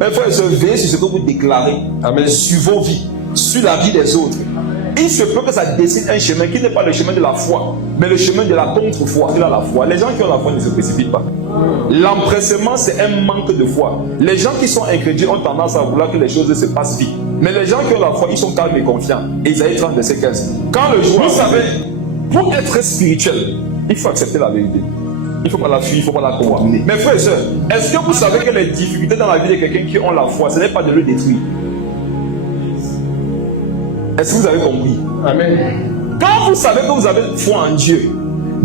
Mes frères et sœurs, veillez sur ce que vous déclarez. Amen. Sur vos vies, sur la vie des autres. Il se peut que ça décide un chemin qui n'est pas le chemin de la foi, mais le chemin de la contre-foi. Il a la foi. Les gens qui ont la foi ne se précipitent pas. L'empressement, c'est un manque de foi. Les gens qui sont incrédules ont tendance à vouloir que les choses se passent vite. Mais les gens qui ont la foi, ils sont calmes et confiants. Isaïe 30, verset 15. Quand le jour, vous savez, pour être spirituel, il faut accepter la vérité. Il ne faut pas la fuir, il ne faut pas la condamner. Mes frères et sœurs, est-ce que vous savez que les difficultés dans la vie de quelqu'un qui ont la foi, ce n'est pas de le détruire? Est-ce que vous avez compris? Amen. Quand vous savez que vous avez foi en Dieu,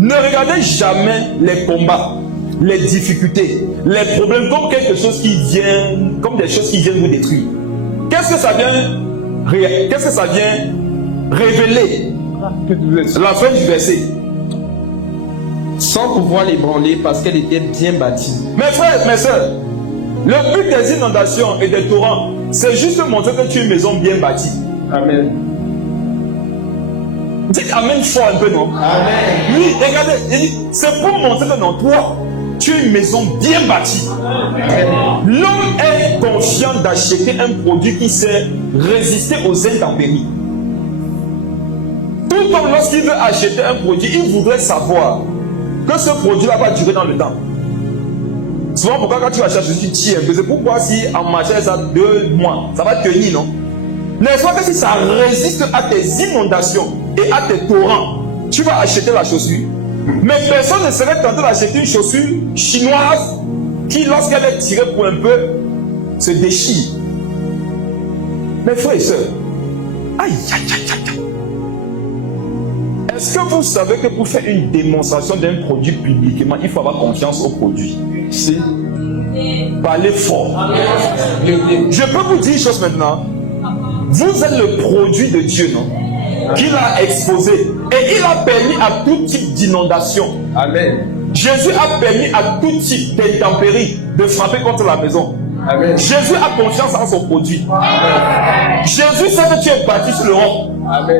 ne regardez jamais les combats, les difficultés, les problèmes comme quelque chose qui vient, comme des choses qui viennent vous détruire. Qu'est-ce que ça vient révéler? La fin du verset. Sans pouvoir l'ébranler parce qu'elle était bien bâtie. Mes frères, mes soeurs, le but des inondations et des torrents, c'est juste de montrer que tu es une maison bien bâtie. Amen. Dites Amen fort un peu, non? Amen. Oui, regardez, c'est pour montrer que non, toi, tu es une maison bien bâtie. L'homme est confiant d'acheter un produit qui sait résister aux intempéries. Tout homme, lorsqu'il veut acheter un produit, il voudrait savoir que ce produit-là va durer dans le temps. Souvent, pourquoi quand tu achètes, tu tiens un peu. C'est pourquoi si en marché, ça 2 mois, ça va tenir, non? N'est-ce pas que si ça résiste à tes inondations et à tes torrents, tu vas acheter la chaussure. Mais personne ne serait tenté d'acheter une chaussure chinoise qui, lorsqu'elle est tirée pour un peu, se déchire. Mes frères et sœurs, aïe, aïe, aïe, aïe. Est-ce que vous savez que pour faire une démonstration d'un produit publiquement, il faut avoir confiance au produit? Si. Parlez fort. Je peux vous dire une chose maintenant. Vous êtes le produit de Dieu, non? Qu'il a exposé. Et il a permis à tout type d'inondation. Amen. Jésus a permis à tout type d'intempéries de frapper contre la maison. Amen. Jésus a confiance en son produit. Amen. Jésus sait que tu es bâti sur le roc. Amen.